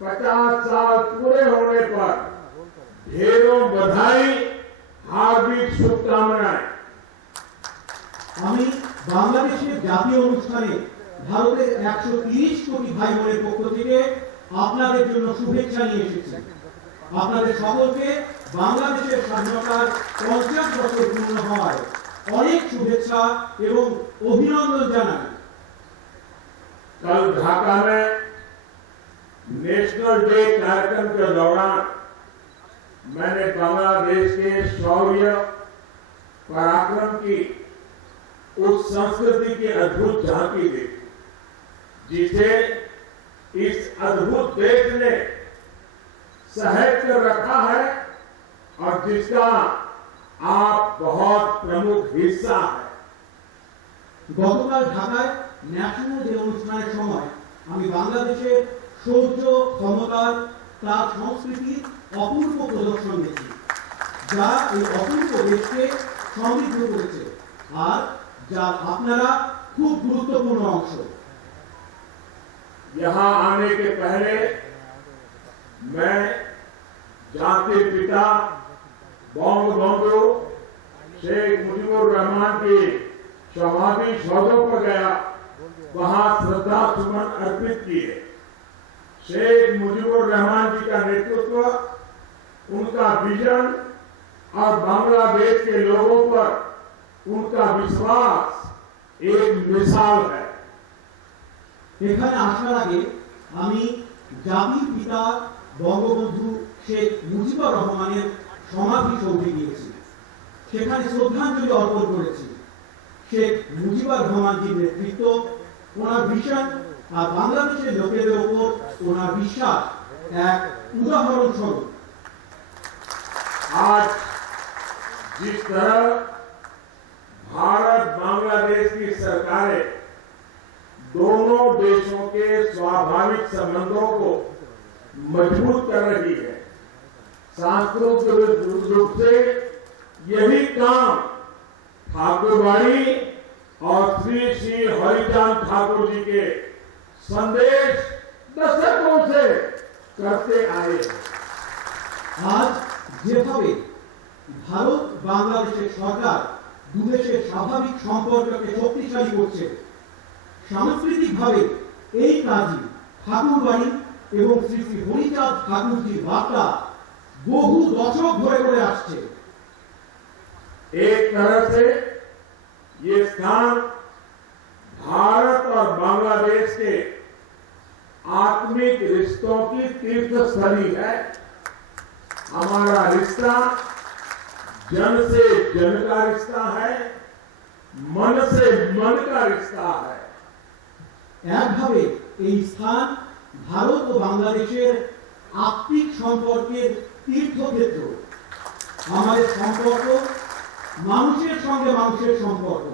50 साल पूरे होने पर ढेरों बधाई, हार्दिक शुभकामनाएं। আমি বাংলাদেশের জাতীয় অনুষ্ঠানে ভারতের 130 কোটি ভাই বোনের পক্ষ থেকে আপনাদের জন্য শুভেচ্ছা নিয়ে এসেছি। আপনাদের সকলকে বাংলাদেশের স্বাধীনতার 50 বছর পূর্ণ হওয়ায় অনেক শুভেচ্ছা এবং অভিনন্দন জানাই। कल ढाका में नेशनल डे कार्यक्रम के दौरान मैंने बांग्लादेश के शौर्य, पराक्रम की उस संस्कृति की अद्भुत झांकी देखी, जिसे इस अद्भुत देश ने सहेज कर रखा है और जिसका आप बहुत प्रमुख हिस्सा है। গতকাল ঢাকায় ন্যাশনাল ডে অনুষ্ঠানের সময় আমি বাংলাদেশের শৌর্য, ক্ষমতার, তার সংস্কৃতির অপূর্ব প্রদর্শন দেখি, যা এই অপূর্ব দেশকে সমৃদ্ধ করেছে আর যার আপনারা খুব গুরুত্বপূর্ণ অংশ। यहाँ आने के पहले मैं जातिर पिता बंगबंधु शेख मुजीबुर रहमान की समाधि सौधों पर गया, वहां श्रद्धा सुमन अर्पित किए। शेख मुजीबुर रहमान जी का नेतृत्व, उनका विजन और बांग्लादेश के लोगों पर उनका विश्वास एक मिसाल है। এখানে আসার আগে আমি জাতির পিতা বঙ্গবন্ধু শেখ মুজিবুর রহমানের সমাধি সৌধে গিয়েছি, সেখানে শ্রদ্ধাঞ্জলি অর্পণ করেছি। শেখ মুজিবুর রহমানজির নেতৃত্ব, ওনার ভিশন আর বাংলাদেশের লোকেদের উপর ওনার বিশ্বাস এক উদাহরণ স্বরূপ। आज जिस तरह भारत बांग्लादेश की सरकारें दोनों देशों के स्वाभाविक संबंधों को मजबूत कर रही है, सांस्कृतिक रूप से यही काम ठाकुरबाड़ी और श्री श्री हरिचांद ठाकुर जी के संदेश दशकों से करते आए हैं। আজ যেভাবে ভারত বাংলাদেশের সরকার দুদেশের স্বাভাবিক সম্পর্ককে শক্তিশালী করছে, সাংস্কৃতিকভাবে এই কাজই ঠাকুরবাড়ি এবং শ্রী শ্রী হরিচাঁদ ঠাকুরজির বার্তা বহু দশক ধরে করে আসছে। एक तरह से ये स्थान भारत और बांग्लादेश के आत्मिक रिश्तों की तीर्थस्थली है। हमारा रिश्ता जन से जन का रिश्ता है, मन से मन का रिश्ता है। একভাবে এই স্থান ভারত ও বাংলাদেশের আত্মিক সম্পর্কের তীর্থক্ষেত্র। আমাদের সম্পর্ক মানুষের সঙ্গে মানুষের সম্পর্ক,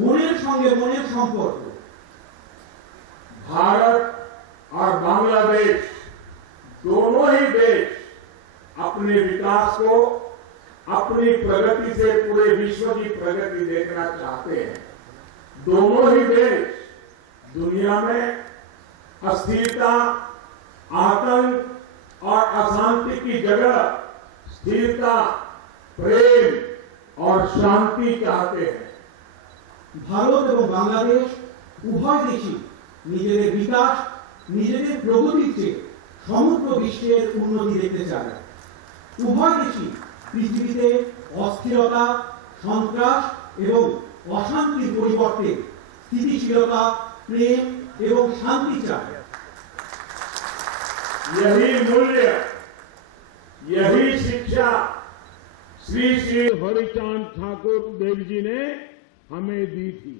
মনের সঙ্গে মনের সম্পর্ক। भारत और बांग्लादेश दोनों ही देश अपने विकास को, अपनी प्रगति से पूरे विश्व की प्रगति देखना चाहते हैं। दोनों ही देश दुनिया में अस्थिरता, आतंक और अशांति की जगह स्थिरता, प्रेम और शांति चाहते हैं। ভারত এবং বাংলাদেশ উভয় দেশই নিজেদের বিকাশ, নিজেদের প্রগতির চেয়ে সমগ্র বিশ্বের উন্নতি দেখতে চায়। উভয় দেশই পৃথিবীতে অস্থিরতা, সন্ত্রাস এবং অশান্তির পরিবর্তে স্থিতিশীলতা, প্রেম এবং শান্তি চায়। यही मूल्य, यही शिक्षा श्री श्री हरिचांद ठाकुर देव जी ने हमें दी थी।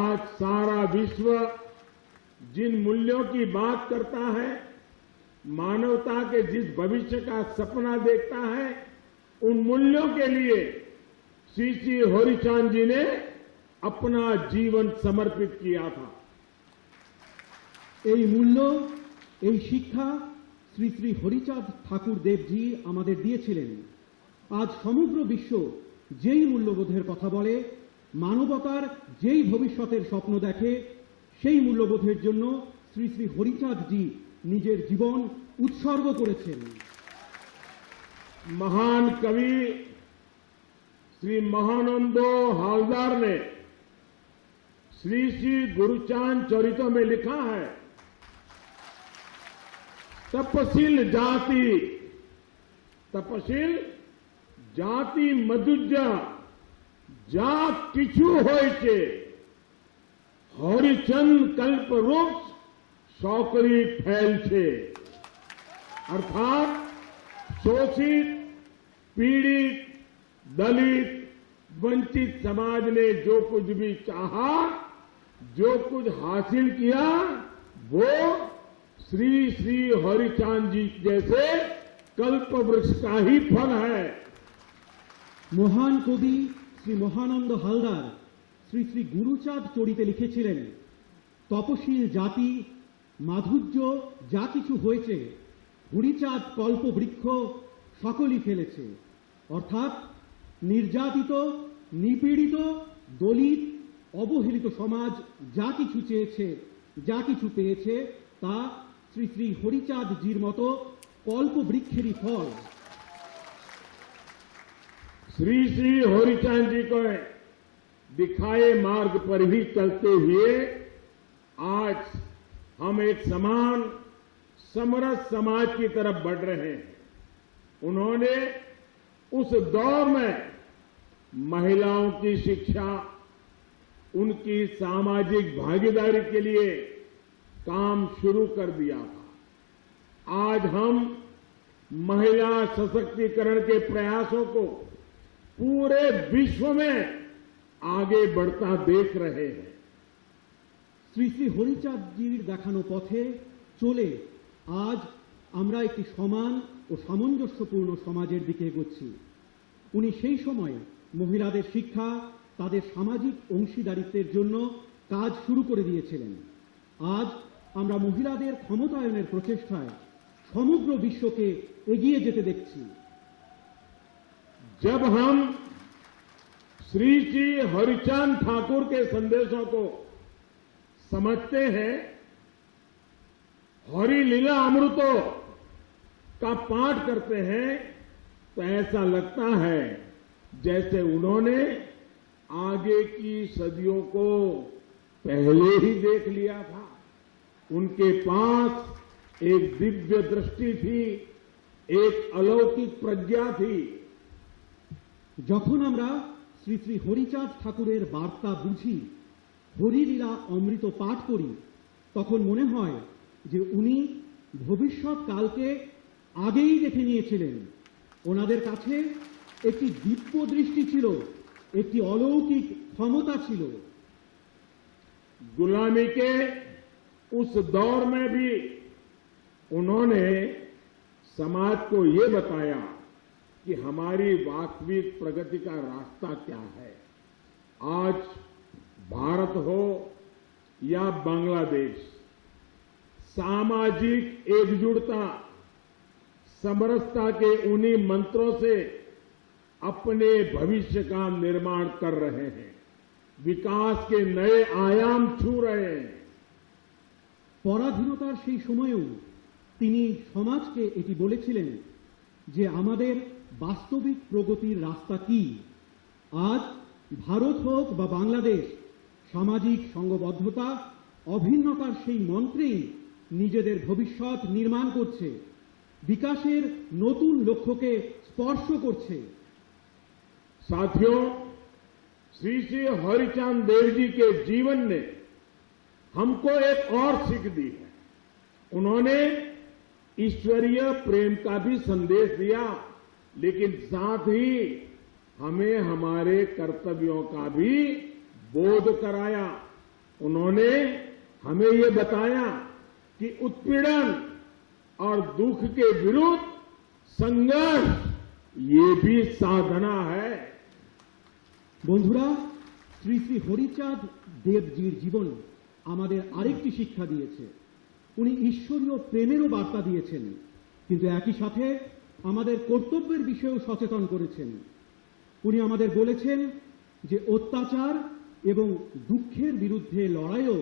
आज सारा विश्व जिन मूल्यों की बात करता है, मानवता के जिस भविष्य का सपना देखता है, उन मूल्यों के लिए श्री श्री हरिचांद जी ने अपना जीवन समर्पित किया था। এই মূল্য, এই শিক্ষা শ্রী শ্রী হরিচাঁদ ঠাকুর দেবজি আমাদের দিয়েছিলেন। আজ সমগ্র বিশ্ব যেই মূল্যবোধের কথা বলে, মানবতার যেই ভবিষ্যতের স্বপ্ন দেখে, সেই মূল্যবোধের জন্য শ্রী শ্রী হরিচাঁদ জি নিজের জীবন উৎসর্গ করেছেন। महान कवि श्री महानंद हालदार ने श्री श्री गुरुचांद चरित में लिखा है, तपशील जाति मधुज्जा जा किछु होय छे, हरिचंद कल्प वृक्ष सौकरी फैल छे। अर्थात शोषित, पीड़ित, दलित, वंचित समाज ने जो कुछ भी चाहा, जो कुछ हासिल किया, वो श्री श्री हरिचांद जी जैसे कल्प वृक्ष का ही फल है। মহান কবি শ্রী মহানন্দ হালদার শ্রী শ্রী গুরুচাঁদ চরিতে লিখেছিলেন, তপশীল জাতি মাধুর্য যা কিছু হয়েছে, হরিচাঁদ কল্পবৃক্ষ সকলই ফেলেছে। অর্থাৎ নির্যাতিত, নিপীড়িত, দলিত, অবহেলিত সমাজ যা কিছু চেয়েছে, যা কিছু পেয়েছে, তা শ্রী শ্রী হরিচাঁদ জির মতো কল্পবৃক্ষেরই ফল। श्री श्री हरिचांद जी को दिखाए मार्ग पर ही चलते हुए आज हम एक समान समरस समाज की तरफ बढ़ रहे हैं। उन्होंने उस दौर में महिलाओं की शिक्षा, उनकी सामाजिक भागीदारी के लिए काम शुरू कर दिया था। आज हम महिला सशक्तिकरण के प्रयासों को पूरे विश्व में आगे बढ़ता देख रहे हैं। শ্রী শ্রী হরিচাঁদ জির দেখানো পথে চলে আজ আমরা একটি সমান ও সামঞ্জস্যপূর্ণ সমাজের দিকে এগোচ্ছি। উনি সেই সময় মহিলাদের শিক্ষা, তাদের সামাজিক অংশীদারিত্বের জন্য কাজ শুরু করে দিয়েছিলেন। আজ আমরা মহিলাদের ক্ষমতায়নের প্রচেষ্টায় সমগ্র বিশ্বকে এগিয়ে যেতে দেখছি। जब हम श्री श्री हरिचांद ठाकुर के संदेशों को समझते हैं, हरि लीला अमृतों का पाठ करते हैं, तो ऐसा लगता है जैसे उन्होंने आगे की सदियों को पहले ही देख लिया था। उनके पास एक दिव्य दृष्टि थी, एक अलौकिक प्रज्ञा थी। যখন আমরা শ্রী শ্রী হরিচাঁদ ঠাকুরের বার্তা বুঝি, হরিলীলা অমৃত পাঠ করি, তখন মনে হয় যে উনি ভবিষ্যৎ কালকে আগেই দেখে নিয়েছিলেন। ওনাদের কাছে একটি দিব্য দৃষ্টি ছিল, একটি অলৌকিক ক্ষমতা ছিল। गुलामी के उस दौर में भी उन्होंने समाज को ये बताया कि हमारी वास्तविक प्रगति का रास्ता क्या है। आज भारत हो या बांग्लादेश, सामाजिक एकजुटता, समरसता के उन्हीं मंत्रों से अपने भविष्य का निर्माण कर रहे हैं, विकास के नए आयाम छू रहे हैं। পরাধীনতার সেই সময়েও তিনি সমাজকে এটি বলেছিলেন যে আমাদের বাস্তবিক প্রগতির রাস্তা কি। আজ ভারত হোক বা বাংলাদেশ, সামাজিক সংঘবদ্ধতা, অভিন্নতার সেই মন্ত্রেই নিজেদের ভবিষ্যৎ নির্মাণ করছে, বিকাশের নতুন লক্ষ্যকে স্পর্শ করছে। साथियों, श्री श्री हरिचांद देव जी के जीवन ने हमको एक और सीख दी है। उन्होंने ईश्वरीय प्रेम का भी संदेश दिया, लेकिन साथ ही हमें हमारे कर्तव्यों का भी बोध कराया। उन्होंने हमें ये बताया कि उत्पीड़न और दुख के विरुद्ध संघर्ष ये भी साधना है। বন্ধুরা, শ্রী শ্রী হরিচাঁদ দেবজির জীবন আমাদের আরেকটি শিক্ষা দিয়েছে। উনি ঈশ্বরীয় প্রেমেরও বার্তা দিয়েছেন, কিন্তু একই সাথে আমাদের কর্তব্যের বিষয়েও সচেতন করেছেন। উনি আমাদের বলেছেন যে অত্যাচার এবং দুঃখের বিরুদ্ধে লড়াইও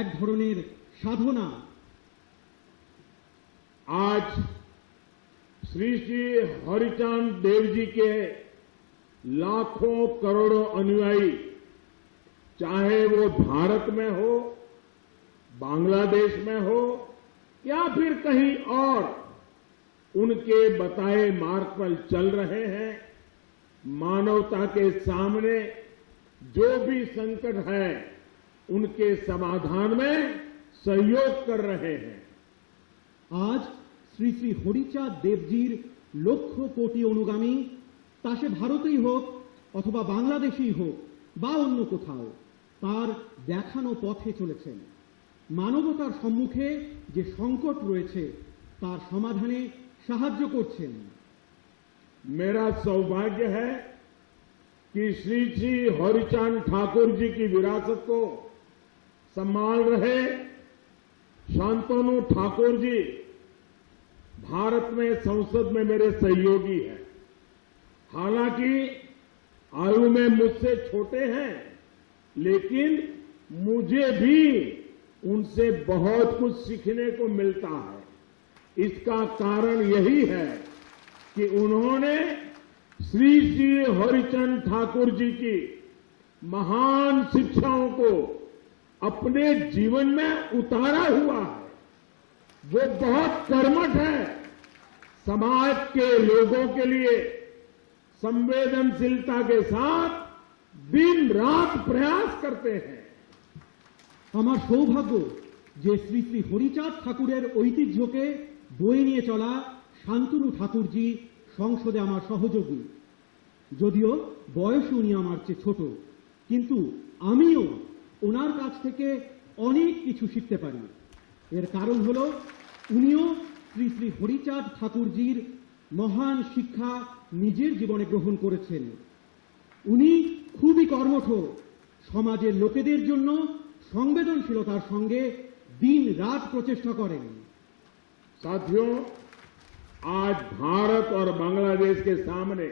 এক ধরনের সাধনা। आज श्री श्री हरिचांद देव जी के लाखों करोड़ों अनुयायी, चाहे वो भारत में हो, बांग्लादेश में हो या फिर कहीं और, उनके बताए मार्ग पर चल रहे हैं। मानवता के सामने जो भी संकट है उनके समाधान में सहयोग कर रहे हैं। আজ শ্রী শ্রী হরিচাঁদ দেবজির লক্ষ কোটি অনুগামী, তা সে ভারতেই হোক অথবা বাংলাদেশেই হোক বা অন্য কোথাও, তার দেখানো পথে চলেছেন। মানবতার সম্মুখে যে সংকট রয়েছে তার সমাধানে সাহায্য করছেন। मेरा सौभाग्य है कि श्री श्री हरिचांद ठाकुर जी की विरासत को संभाल रहे शांतनु ठाकुर जी भारत में संसद में मेरे सहयोगी हैं। हालांकि आयु में मुझसे छोटे हैं, लेकिन मुझे भी उनसे बहुत कुछ सीखने को मिलता है। इसका कारण यही है कि उन्होंने श्री श्री हरिचंद ठाकुर जी की महान शिक्षाओं को अपने जीवन में उतारा हुआ है। वो बहुत कर्मठ है, समाज के लोगों के लिए संवेदनशीलता के साथ दिन रात प्रयास करते हैं। আমার সৌভাগ্য যে শ্রী শ্রী হরিচাঁদ ঠাকুরের ঐতিহ্যকে বয়ে নিয়ে চলা শান্তনু ঠাকুরজি সংসদে আমার সহযোগী। যদিও বয়সে উনি আমার চেয়ে ছোট, কিন্তু আমিও ওনার কাছ থেকে অনেক কিছু শিখতে পারি। এর কারণ হলো উনিও শ্রী শ্রী হরিচাঁদ ঠাকুরজির মহান শিক্ষা নিজের জীবনে গ্রহণ করেছেন। উনি খুবই কর্মঠ, সমাজের লোকেদের জন্য সংবেদনশীলতার সঙ্গে দিন রাত প্রচেষ্টা করেন। साथियों, आज भारत और बांग्लादेश के सामने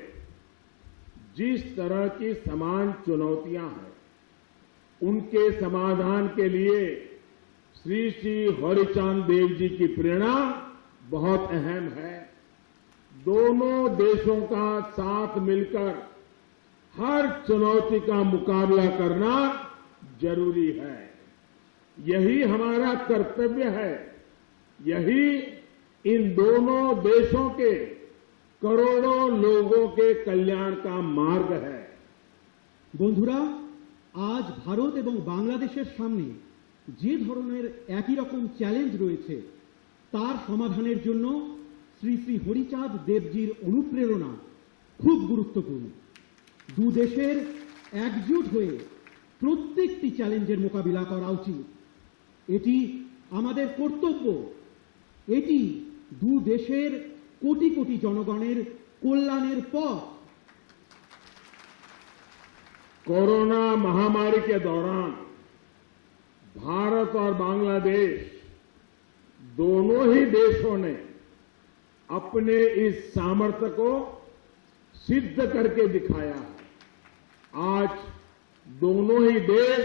जिस तरह की समान चुनौतियां हैं, उनके समाधान के लिए श्री श्री हरिचांद देव जी की प्रेरणा बहुत अहम है। दोनों देशों का साथ मिलकर हर चुनौती का मुकाबला करना जरूरी है। यही हमारा कर्तव्य है। यही इन दोनों देशों के करोड़ों लोगों के कल्याण का मार्ग है। বন্ধুরা, আজ ভারত এবং বাংলাদেশের সামনে যে ধরনের একই রকম চ্যালেঞ্জ রয়েছে তার সমাধানের জন্য শ্রী শ্রী হরিচাঁদ দেবজির অনুপ্রেরণা খুব গুরুত্বপূর্ণ। দু দেশের একজোট হয়ে প্রত্যেকটি চ্যালেঞ্জের মোকাবিলা করা উচিত। এটি আমাদের কর্তব্য। এটি দু দেশের কোটি কোটি জনগণের কল্যাণের পথ। कोरोना महामारी के दौरान भारत और बांग्लादेश दोनों ही देशों ने अपने इस सामर्थ्य को सिद्ध करके दिखाया है। आज दोनों ही देश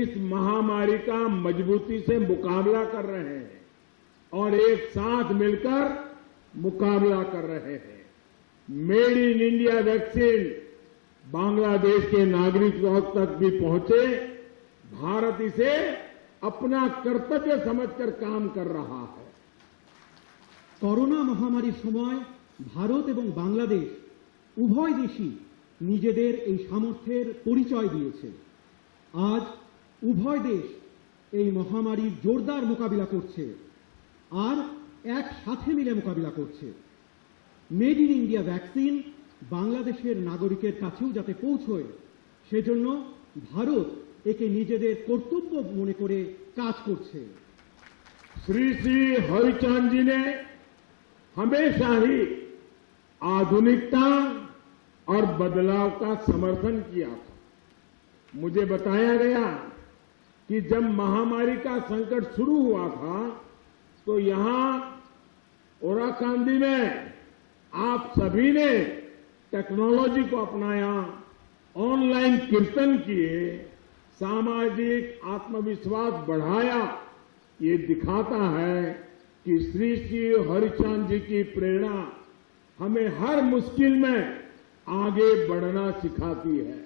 इस महामारी का मजबूती से मुकाबला कर रहे हैं और एक साथ मिलकर मुकाबला कर रहे हैं। Made in India vaccine Bangladesh के नागरिकों तक भी पहुंचे, भारत इसे अपना कर्तव्य समझकर काम कर रहा है। করোনা মহামারীর সময় ভারত এবং বাংলাদেশ উভয় দেশই নিজেদের এই সামর্থ্যের পরিচয় দিয়েছে। আজ উভয় দেশ এই মহামারীর জোরদার মোকাবিলা করছে আর একসাথে মিলে মোকাবিলা করছে। মেড ইন ইন্ডিয়া ভ্যাকসিন বাংলাদেশের নাগরিকের কাছেও যাতে পৌঁছয় সেজন্য ভারত একে নিজেদের কর্তব্য মনে করে কাজ করছে। श्री श्री हरिचांद जी ने हमेशा ही आधुनिकता और बदलाव का समर्थन किया था। मुझे बताया गया कि जब महामारी का संकट शुरू हुआ था तो यहां ओराकांदी में आप सभी ने टेक्नोलॉजी को अपनाया, ऑनलाइन कीर्तन किए, सामाजिक आत्मविश्वास बढ़ाया। ये दिखाता है कि श्री श्री हरिचांद जी की प्रेरणा हमें हर मुश्किल में आगे बढ़ना सिखाती है।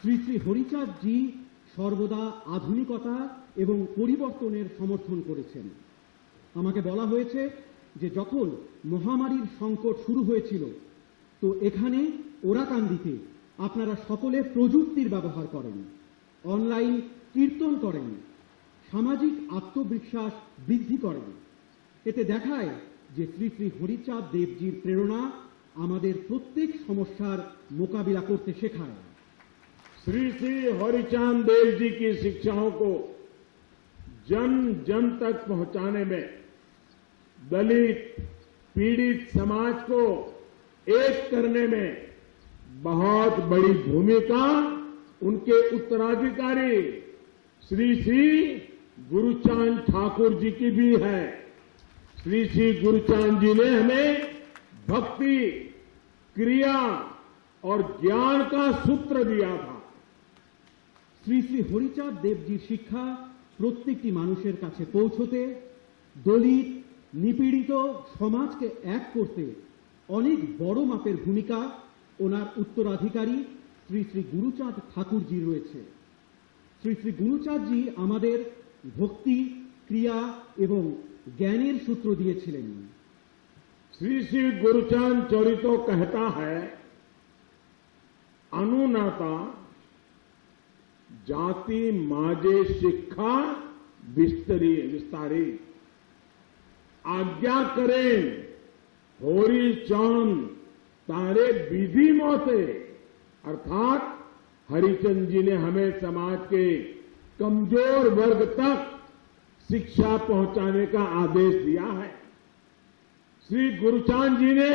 শ্রী শ্রী হরিচাঁদ জি সর্বদা আধুনিকতা এবং পরিবর্তনের সমর্থন করেছেন। আমাকে বলা হয়েছে যে যখন মহামারীর সংকট শুরু হয়েছিল তো এখানে ওরাকান্দিতে আপনারা সকলে প্রযুক্তির ব্যবহার করেন, অনলাইন কীর্তন করেন, সামাজিক আত্মবিশ্বাস বৃদ্ধি করেন। এতে দেখায় যে শ্রী শ্রী হরিচাঁদ দেবজির প্রেরণা আমাদের প্রত্যেক সমস্যার মোকাবিলা করতে শেখায়। श्री श्री हरिचांद देव जी की शिक्षाओं को जन जन तक पहुंचाने में दलित पीड़ित समाज को एक करने में बहुत बड़ी भूमिका उनके उत्तराधिकारी श्री श्री गुरुचांद ठाकुर जी की भी है। श्री श्री गुरुचांद जी ने हमें भक्ति, क्रिया और ज्ञान का सूत्र दिया था। শ্রী শ্রী হরিচাঁদ দেবজির শিক্ষা প্রত্যেকটি মানুষের কাছে পৌঁছতে, দলিত নিপীড়িত সমাজকে এক করতে অনেক বড় মাপের ভূমিকা ওনার উত্তরাধিকারী শ্রী শ্রী গুরুচাঁদ ঠাকুরজি রয়েছে। শ্রী শ্রী গুরুচাঁদজি আমাদের ভক্তি, ক্রিয়া এবং জ্ঞানের সূত্র দিয়েছিলেন। श्री श्री गुरुचांद चरितो कहता है, अनुनाता जाति माजे शिक्षा विस्तारी आज्ञा करें होरी चांद तारे विधि मोते। अर्थात हरिचंद जी ने हमें समाज के कमजोर वर्ग तक शिक्षा पहुंचाने का आदेश दिया है। श्री गुरुचांद जी ने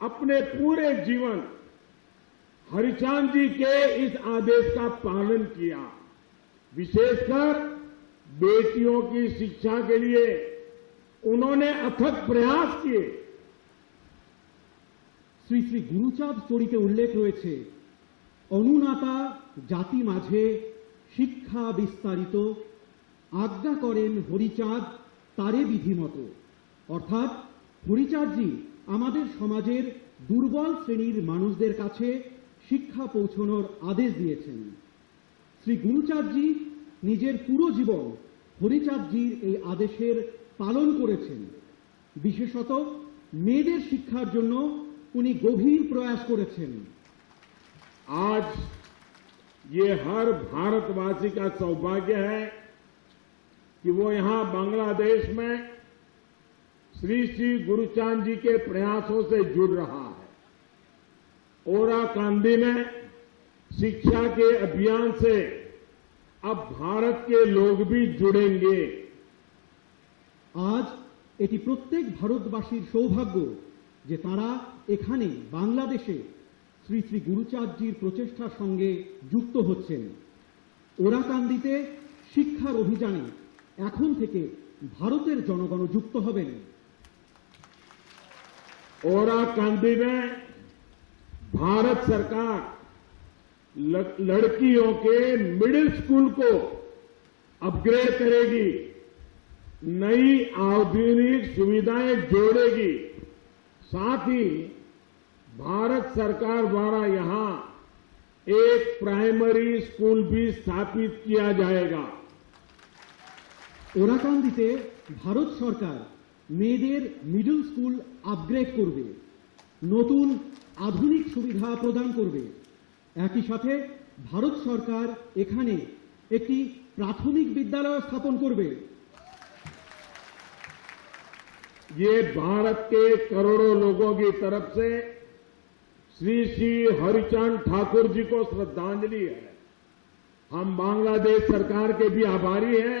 अपने पूरे जीवन हरिचांद जी के इस आदेश का पालन किया। विशेषकर बेटियों की शिक्षा के लिए उन्होंने अथक प्रयास किए। শ্রী শ্রী গুরুচাঁদ চরিতে উল্লেখ রয়েছে, অনুনাতা জাতি মাঝে শিক্ষা বিস্তারিত আজ্ঞা করেন হরিচাঁদ তারে বিধিমতো। অর্থাৎ হরিচাঁদজি আমাদের সমাজের দুর্বল শ্রেণীর মানুষদের কাছে শিক্ষা পৌঁছানোর আদেশ দিয়েছেন। শ্রী গুরুচাঁদজি নিজের পুরো জীবন হরিচাঁদজির এই আদেশের পালন করেছেন। বিশেষত মেয়েদের শিক্ষার জন্য উনি গভীর প্রয়াস করেছেন। आज ये हर भारतवासी का सौभाग्य है कि वो यहां बांग्लादेश में श्री श्री गुरुचांद जी के प्रयासों से जुड़ रहा है। ओराकांदी में शिक्षा के अभियान से अब भारत के लोग भी जुड़ेंगे। আজ এটি প্রত্যেক ভারতবাসীর সৌভাগ্য যে তারা এখানে বাংলাদেশে শ্রী শ্রী গুরুচাঁদজির প্রচেষ্টার সঙ্গে যুক্ত হচ্ছেন। ওরাকান্দিতে শিক্ষার অভিযানে এখন থেকে ভারতের জনগণ যুক্ত হবেন। ओराकांदी में भारत सरकार लड़कियों के मिडिल स्कूल को अपग्रेड करेगी, नई आधुनिक सुविधाएं जोड़ेगी। साथ ही भारत सरकार द्वारा यहां एक प्राइमरी स्कूल भी स्थापित किया जाएगा। ওরাকান্দিতে ভারত সরকার মেয়েদের মিডল স্কুল আপগ্রেড করবে, নতুন আধুনিক সুবিধা প্রদান করবে। একই সাথে ভারত সরকার এখানে একটি প্রাথমিক বিদ্যালয় স্থাপন করবে। ये भारत के करोड़ों लोगों की तरफ से श्री श्री हरिचांद ठाकुर जी को श्रद्धांजलि है। हम बांग्लादेश सरकार के भी आभारी हैं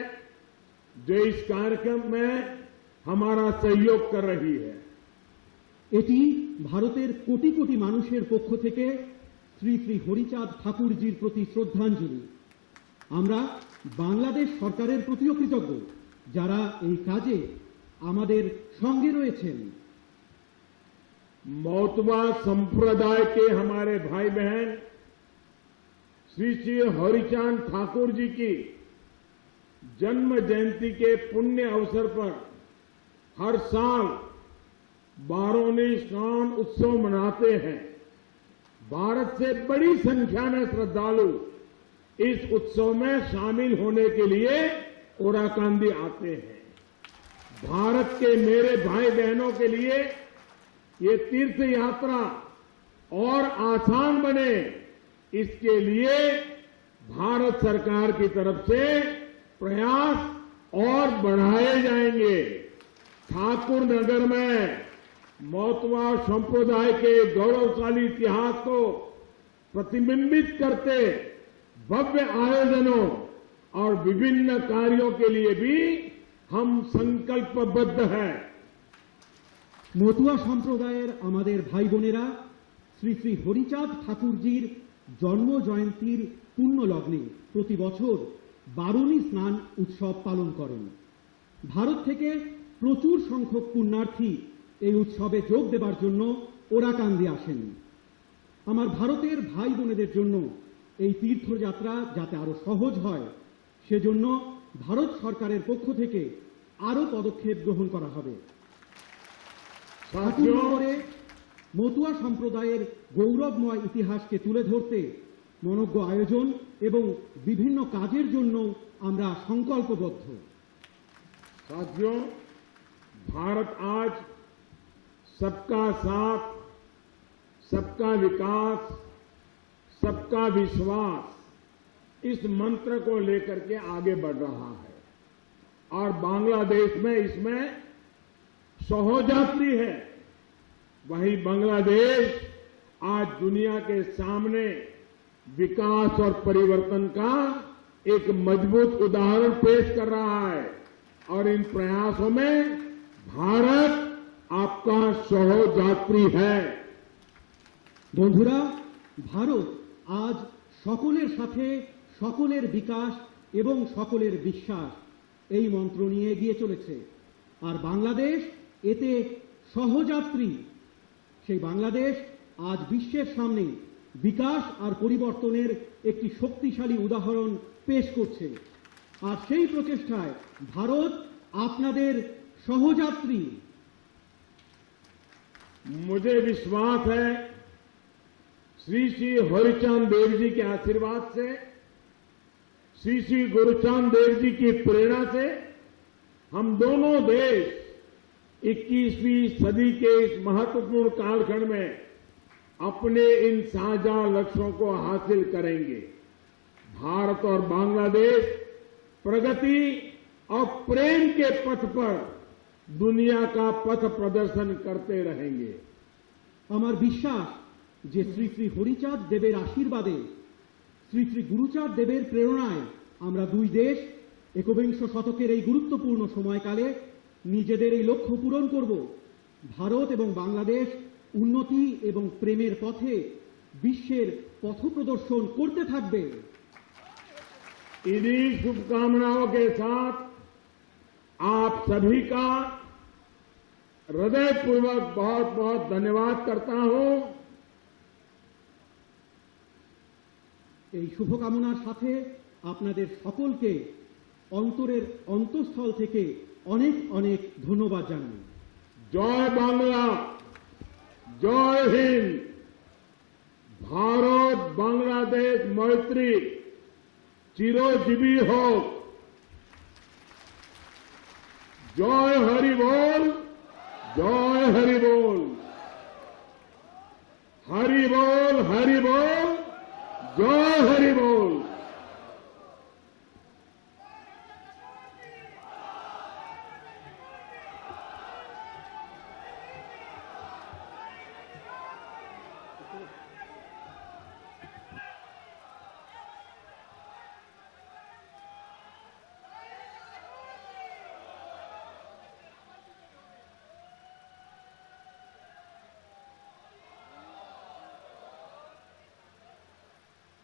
जो इस कार्यक्रम में हमारा सहयोग कर रही है। এটি ভারতের কোটি কোটি মানুষের পক্ষ থেকে শ্রী শ্রী হরিচাঁদ ঠাকুরজির প্রতি শ্রদ্ধাঞ্জলি। আমরা বাংলাদেশ সরকারের প্রতিও কৃতজ্ঞ যারা এই কাজে আমাদের সঙ্গে রয়েছেন। मौतवा संप्रदाय के हमारे भाई बहन श्री श्री हरिचांद ठाकुर जी की जन्म जयंती के पुण्य अवसर पर हर साल बारूनी स्नान उत्सव मनाते हैं। भारत से बड़ी संख्या में श्रद्धालु इस उत्सव में शामिल होने के लिए ओराकांदी आते हैं। भारत के मेरे भाई बहनों के लिए ये तीर्थ यात्रा और आसान बने, इसके लिए भारत सरकार की तरफ से प्रयास और बढ़ाए जाएंगे। ठाकुर नगर में मोतवा संप्रदाय के गौरवशाली इतिहास को प्रतिबिंबित करते भव्य आयोजनों और विभिन्न कार्यों के लिए भी हम संकल्पबद्ध हैं। মতুয়া সম্প্রদায়ের আমাদের ভাই বোনেরা শ্রী শ্রী হরিচাঁদ ঠাকুরজির জন্ম জয়ন্তীর পূর্ণ লগ্নে প্রতি বছর বারুণী স্নান উৎসব পালন করেন। ভারত থেকে প্রচুর সংখ্যক পুণ্যার্থী এই উৎসবে যোগ দেবার জন্য ওরাকান্দি আসেন। আমার ভারতের ভাই বোনেদের জন্য এই তীর্থযাত্রা যাতে আরো সহজ হয় সেজন্য ভারত সরকারের পক্ষ থেকে আরো পদক্ষেপ গ্রহণ করা হবে। ঠাকুরনগরে মতুয়া সম্প্রদায়ের গৌরবময় ইতিহাসকে তুলে ধরতে মনোজ্ঞ আয়োজন এবং বিভিন্ন কাজের জন্য আমরা সংকল্পবদ্ধ। साथियों, भारत आज सबका साथ, सबका विकास, सबका विश्वास इस मंत्र को लेकर के आगे बढ़ रहा है और बांग्लादेश में इसमें सहोजात्री है। वहीं बांग्लादेश आज दुनिया के सामने विकास और परिवर्तन का एक मजबूत उदाहरण पेश कर रहा है और इन प्रयासों में भारत आपका सहोजात्री है। বন্ধুরা, ভারত আজ সকলের সাথে সকলের বিকাশ এবং সকলের বিশ্বাস এই মন্ত্র নিয়ে এগিয়ে চলেছে আর বাংলাদেশ এতে সহযাত্রী। সেই বাংলাদেশ আজ বিশ্বের সামনে বিকাশ আর পরিবর্তনের একটি শক্তিশালী উদাহরণ পেশ করছে আর সেই প্রচেষ্টায় ভারত আপনাদের সহযাত্রী। मुझे विश्वास है श्री श्री हरिचांद देव जी के आशीर्वाद से, श्री श्री गुरुचांद देव जी की प्रेरणा से हम दोनों देश 21वीं सदी के इस महत्वपूर्ण कालखंड में अपने इन साझा लक्ष्यों को हासिल करेंगे। भारत और बांग्लादेश प्रगति और प्रेम के पथ पर दुनिया का पथ प्रदर्शन करते रहेंगे। আমার বিশ্বাস যে শ্রী শ্রী হরিচাঁদ দেবের আশীর্বাদে, শ্রী শ্রী গুরুচাঁদ দেবের প্রেরণায় আমরা দুই দেশ একবিংশ শতকের এই গুরুত্বপূর্ণ সময়কালে নিজেদের এই লক্ষ্য পূরণ করব। ভারত এবং বাংলাদেশ উন্নতি এবং প্রেমের পথে বিশ্বের পথপ্রদর্শন করতে থাকবে। इन्हीं शुभकामनाओं के साथ आप सभी का हृदयपूर्वक बहुत बहुत धन्यवाद करता हूं। এই শুভকামনার সাথে আপনাদের সকলকে অন্তরের অন্তঃস্থল থেকে অনেক অনেক ধন্যবাদ জানাই। जय बांग्ला, जय हिंद। भारत बांग्लादेश मैत्री चिरोजीवी हो। जय हरि बोल, जय हरि बोल, हरि बोल, हरि बोल, जय हरि बोल।